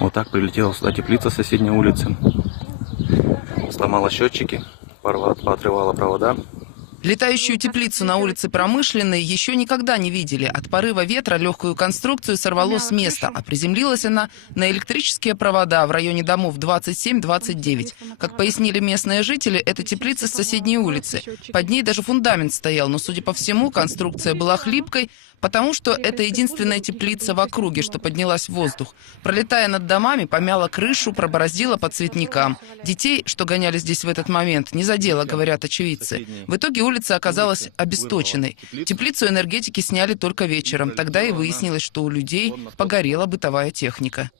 Вот так прилетела сюда теплица с соседней улицы. Сломала счетчики, поотрывала провода. Летающую теплицу на улице Промышленной еще никогда не видели. От порыва ветра легкую конструкцию сорвало с места, а приземлилась она на электрические провода в районе домов 27-29. Как пояснили местные жители, это теплица с соседней улицы. Под ней даже фундамент стоял, но, судя по всему, конструкция была хлипкой, потому что это единственная теплица в округе, что поднялась в воздух. Пролетая над домами, помяла крышу, пробороздила по цветникам. Детей, что гоняли здесь в этот момент, не задело, говорят очевидцы. В итоге улица оказалась обесточенной. Теплицу энергетики сняли только вечером. Тогда и выяснилось, что у людей погорела бытовая техника.